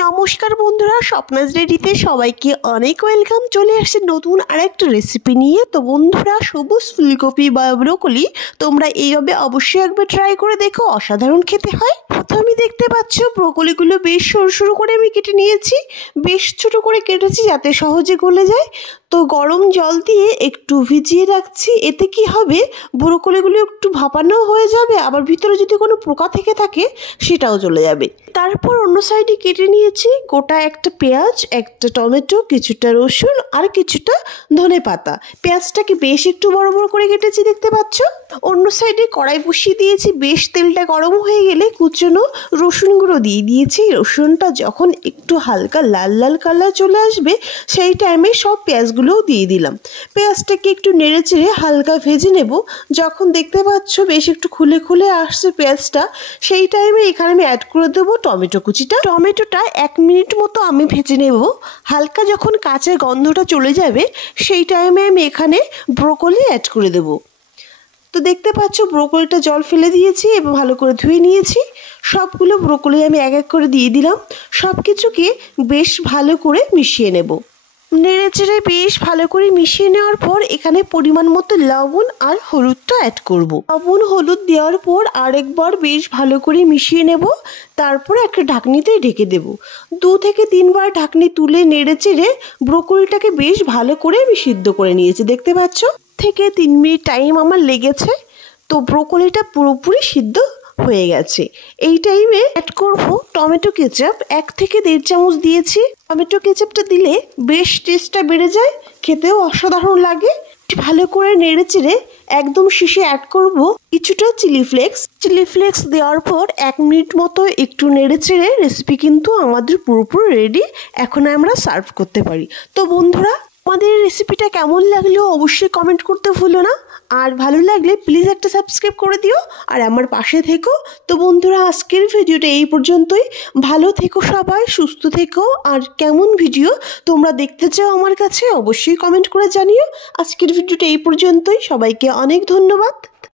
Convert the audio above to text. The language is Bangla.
নমস্কার বন্ধুরা, স্বপ্নাজ রেডিতে সবাইকে অনেক ওয়েলকাম। চলে আসছে নতুন আরেকটা রেসিপি নিয়ে। তো বন্ধুরা, সবুজ ফুলকপি বা ব্রোকলি তোমরা এইভাবে অবশ্যই একবার ট্রাই করে দেখো, অসাধারণ খেতে হয়। প্রথমে দেখতে পাচ্ছ ব্রোকলিগুলো বেশ সরু সরু করে আমি কেটে নিয়েছি। বেশ ছোট করে কেটেছি যাতে সহজে গলে যায়। তো গরম জল দিয়ে একটু ভিজিয়ে রাখছি। এতে কি হবে, ব্রোকলিগুলো একটু ভাপানো হয়ে যাবে, আবার ভিতরে যদি কোনো পোকা থেকে থাকে সেটাও চলে যাবে। তারপর অন্য সাইডে কেটে নিয়েছি গোটা একটা পেঁয়াজ, একটা টমেটো, কিছুটা রসুন আর কিছুটা ধনেপাতা। পেঁয়াজটাকে বেশ একটু বড় বড় করে কেটেছি, দেখতে পাচ্ছ। অন্য সাইডে কড়াই বসিয়ে দিয়েছি। বেশ তেলটা গরম হয়ে গেলে কুচনো রসুনগুলো দিয়ে দিয়েছি। রসুনটা যখন একটু হালকা লাল লাল কালার চলে আসবে সেই টাইমে সব পেঁয়াজগুলোও দিয়ে দিলাম। পেঁয়াজটাকে একটু নেড়ে চেড়ে হালকা ভেজে নেব। যখন দেখতে পাচ্ছ বেশ একটু খুলে খুলে আসছে পেঁয়াজটা, সেই টাইমে এখানে আমি অ্যাড করে দেবো টমেটো কুচিটা। টমেটোটা 1 মিনিট মতো আমি ভেজে নেব। হালকা যখন কাঁচা গন্ধটা চলে যাবে সেই টাইমে আমি এখানে ব্রোকলি অ্যাড করে দেব। তো দেখতে পাচ্ছ ব্রোকলিটা জল ফেলে দিয়েছি এবং ভালো করে ধুয়ে নিয়েছি। সবগুলো ব্রোকলি আমি এক এক করে দিয়ে দিলাম। সব কিছুকে বেশ ভালো করে মিশিয়ে নেব। নেড়ে চেড়ে বেশ ভালো করে মিশিয়ে নেওয়ার পর এখানে পরিমাণ মতো লবণ আর হলুদটা অ্যাড করব। লবণ হলুদ দেওয়ার পর আরেকবার বেশ ভালো করে মিশিয়ে নেব। তারপর একটা ঢাকনিতে ঢেকে দেব। 2 থেকে 3 বার ঢাকনি তুলে নেড়ে চেড়ে ব্রোকলিটাকে বেশ ভালো করে আমি সিদ্ধ করে নিয়েছি। দেখতে পাচ্ছ, থেকে 3 মিনিট টাইম আমার লেগেছে। তো ব্রোকলিটা পুরোপুরি সিদ্ধ হয়ে গেছে। এই টাইমে অ্যাড করব টমেটো কেচাপ। 1 থেকে 1.5 চামচ দিয়েছি। টমেটো কেচাপটা দিলে বেশ টেস্টটা বেড়ে যায়, খেতেও অসাধারণ লাগে। ভালো করে নেড়ে চেড়ে একদম শেষে অ্যাড করব কিছুটা চিলি ফ্লেক্স। চিলি ফ্লেক্স দেওয়ার পর 1 মিনিট মতো একটু নেড়ে চেড়ে রেসিপি কিন্তু আমাদের পুরোপুরি রেডি। এখন আমরা সার্ভ করতে পারি। তো বন্ধুরা, আমাদের রেসিপিটা কেমন লাগলো অবশ্যই কমেন্ট করতে ভুলো না। আর ভালো লাগলে প্লিজ একটা সাবস্ক্রাইব করে দিও আর আমার পাশে থেকো। তো বন্ধুরা, আজকের ভিডিওটা এই পর্যন্তই। ভালো থেকো সবাই, সুস্থ থেকো। আর কেমন ভিডিও তোমরা দেখতে চাও আমার কাছে অবশ্যই কমেন্ট করে জানিও। আজকের ভিডিওটা এই পর্যন্তই। সবাইকে অনেক ধন্যবাদ।